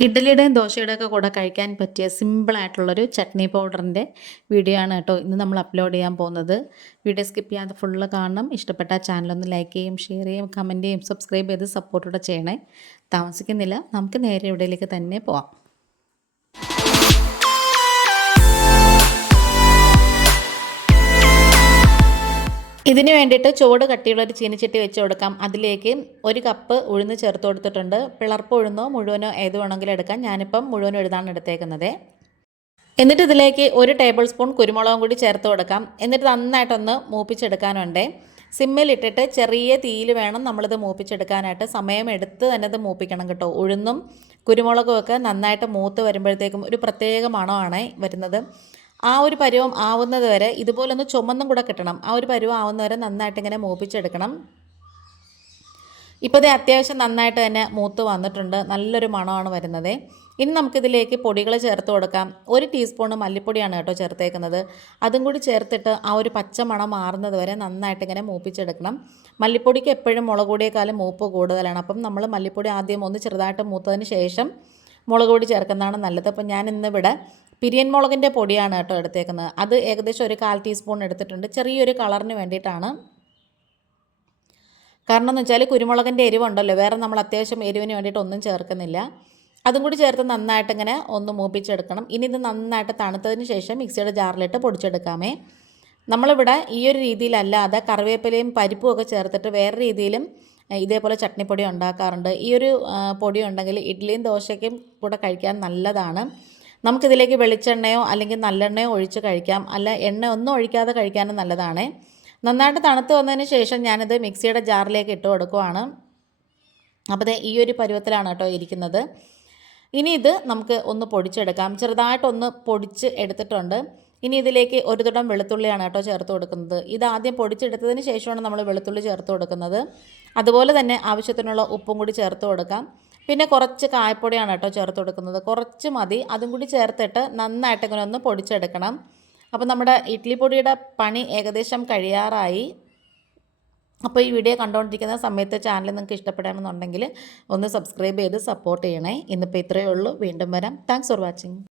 ഇഡ്ഡലിയുടെയും ദോശയുടെയൊക്കെ കൂടെ കഴിക്കാൻ പറ്റിയ സിമ്പിളായിട്ടുള്ളൊരു ചട്നി പൗഡറിൻ്റെ വീഡിയോ ആണ് കേട്ടോ ഇന്ന് നമ്മൾ അപ്ലോഡ് ചെയ്യാൻ പോകുന്നത്. വീഡിയോ സ്കിപ്പ് ചെയ്യാതെ ഫുള്ള് കാണണം. ഇഷ്ടപ്പെട്ട ചാനലൊന്ന് ലൈക്ക് ചെയ്യും, ഷെയർ ചെയ്യും, കമൻറ്റ് ചെയ്യും, സബ്സ്ക്രൈബ് ചെയ്ത് സപ്പോർട്ടൂടെ ചെയ്യണേ. താമസിക്കുന്നില്ല, നമുക്ക് നേരെ ഇവിടേക്ക് തന്നെ പോവാം. ഇതിന് വേണ്ടിയിട്ട് ചുവട് കട്ടിയുള്ളൊരു ചീനിച്ചട്ടി വെച്ച് കൊടുക്കാം. അതിലേക്ക് 1 കപ്പ് ഉഴുന്ന് ചേർത്ത് കൊടുത്തിട്ടുണ്ട്. പിളർപ്പ് ഉഴുന്നോ മുഴുവനോ ഏത് വേണമെങ്കിലും എടുക്കാം. ഞാനിപ്പം മുഴുവനും ഉഴുന്നാണ് എടുത്തേക്കുന്നത്. എന്നിട്ട് ഇതിലേക്ക് 1 ടേബിൾ സ്പൂൺ കുരുമുളകും കൂടി ചേർത്ത് കൊടുക്കാം. എന്നിട്ട് നന്നായിട്ടൊന്ന് മൂപ്പിച്ചെടുക്കാനുണ്ട്. സിമ്മിലിട്ടിട്ട് ചെറിയ തീയിൽ വേണം നമ്മളിത് മൂപ്പിച്ചെടുക്കാനായിട്ട്. സമയം എടുത്ത് തന്നെ ഇത് മൂപ്പിക്കണം കേട്ടോ. ഉഴുന്നും കുരുമുളകും ഒക്കെ നന്നായിട്ട് മൂത്ത് വരുമ്പോഴത്തേക്കും ഒരു പ്രത്യേക മണമാണ് വരുന്നത്. ആ ഒരു പരുവം ആവുന്നത് വരെ ഇതുപോലൊന്ന് ചുമന്നും കൂടെ കിട്ടണം. ആ ഒരു പരുവം ആവുന്നവരെ നന്നായിട്ട് ഇങ്ങനെ മൂപ്പിച്ചെടുക്കണം. ഇപ്പോൾ ഇത് അത്യാവശ്യം നന്നായിട്ട് തന്നെ മൂത്ത് വന്നിട്ടുണ്ട്. നല്ലൊരു മണമാണ് വരുന്നത്. ഇനി നമുക്കിതിലേക്ക് പൊടികൾ ചേർത്ത് കൊടുക്കാം. 1 ടീസ്പൂൺ മല്ലിപ്പൊടിയാണ് കേട്ടോ ചേർത്തേക്കുന്നത്. അതും കൂടി ചേർത്തിട്ട് ആ ഒരു പച്ച മണം മാറുന്നത് വരെ നന്നായിട്ട് ഇങ്ങനെ മൂപ്പിച്ചെടുക്കണം. മല്ലിപ്പൊടിക്ക് എപ്പോഴും മുളക് പൊടിയേക്കാളും മൂപ്പ് കൂടുതലാണ്. അപ്പം നമ്മൾ മല്ലിപ്പൊടി ആദ്യം ഒന്ന് ചെറുതായിട്ട് മൂത്തതിന് ശേഷം മുളക് പൊടി ചേർക്കുന്നതാണ് നല്ലത്. അപ്പം ഞാൻ ഇന്നിവിടെ പിരിയൻ മുളകിൻ്റെ പൊടിയാണ് കേട്ടോ എടുത്തേക്കുന്നത്. അത് ഏകദേശം 1/4 ടീസ്പൂൺ എടുത്തിട്ടുണ്ട്. ചെറിയൊരു കളറിന് വേണ്ടിയിട്ടാണ്. കാരണം എന്ന് വെച്ചാൽ കുരുമുളകിൻ്റെ എരിവുണ്ടല്ലോ, വേറെ നമ്മൾ അത്യാവശ്യം എരിവിന് വേണ്ടിയിട്ട് ഒന്നും ചേർക്കുന്നില്ല. അതും കൂടി ചേർത്ത് നന്നായിട്ട് ഇങ്ങനെ ഒന്ന് മൂപ്പിച്ചെടുക്കണം. ഇനി ഇത് നന്നായിട്ട് തണുത്തതിന് ശേഷം മിക്സിയുടെ ജാറിലിട്ട് പൊടിച്ചെടുക്കാമേ. നമ്മളിവിടെ ഈ ഒരു രീതിയിലല്ലാതെ കറിവേപ്പിലയും പരിപ്പും ഒക്കെ ചേർത്തിട്ട് വേറെ രീതിയിലും ഇതേപോലെ ചട്നിപ്പൊടി ഉണ്ടാക്കാറുണ്ട്. ഈ ഒരു പൊടി ഉണ്ടെങ്കിൽ ഇഡ്ഡലിയും ദോശയ്ക്കും കൂടെ കഴിക്കാൻ നല്ലതാണ്. നമുക്കിതിലേക്ക് വെളിച്ചെണ്ണയോ അല്ലെങ്കിൽ നല്ലെണ്ണയോ ഒഴിച്ച് കഴിക്കാം. അല്ല എണ്ണ ഒന്നും ഒഴിക്കാതെ കഴിക്കാനും നല്ലതാണ്. നന്നായിട്ട് തണുത്ത് വന്നതിന് ശേഷം ഞാനിത് മിക്സിയുടെ ജാറിലേക്ക് ഇട്ട് കൊടുക്കുവാണ്. അപ്പോൾ ഈ ഒരു പരുവത്തിലാണ് കേട്ടോ ഇരിക്കുന്നത്. ഇനി ഇത് നമുക്ക് ഒന്ന് പൊടിച്ചെടുക്കാം. ചെറുതായിട്ടൊന്ന് പൊടിച്ച് എടുത്തിട്ടുണ്ട്. ഇനി ഇതിലേക്ക് 1 തുടം വെളുത്തുള്ളിയാണ് കേട്ടോ ചേർത്ത് കൊടുക്കുന്നത്. ഇത് ആദ്യം പൊടിച്ചെടുത്തതിന് ശേഷമാണ് നമ്മൾ വെളുത്തുള്ളി ചേർത്ത് കൊടുക്കുന്നത്. അതുപോലെ തന്നെ ആവശ്യത്തിനുള്ള ഉപ്പും കൂടി ചേർത്ത് കൊടുക്കാം. പിന്നെ കുറച്ച് കായപ്പൊടിയാണ് കേട്ടോ ചേർത്ത് കൊടുക്കുന്നത്. കുറച്ച് മതി. അതും കൂടി ചേർത്തിട്ട് നന്നായിട്ട് ഇങ്ങനെ ഒന്ന് പൊടിച്ചെടുക്കണം. അപ്പോൾ നമ്മുടെ ഇഡ്ഡലി പൊടിയുടെ പണി ഏകദേശം കഴിയാറായി. അപ്പോൾ ഈ വീഡിയോ കണ്ടുകൊണ്ടിരിക്കുന്ന സമയത്ത് ചാനൽ നിങ്ങൾക്ക് ഇഷ്ടപ്പെടുകയാണെന്നുണ്ടെങ്കിൽ ഒന്ന് സബ്സ്ക്രൈബ് ചെയ്ത് സപ്പോർട്ട് ചെയ്യണേ. ഇന്നിപ്പോൾ ഇത്രയേ ഉള്ളൂ. വീണ്ടും വരാം. Thanks for watching.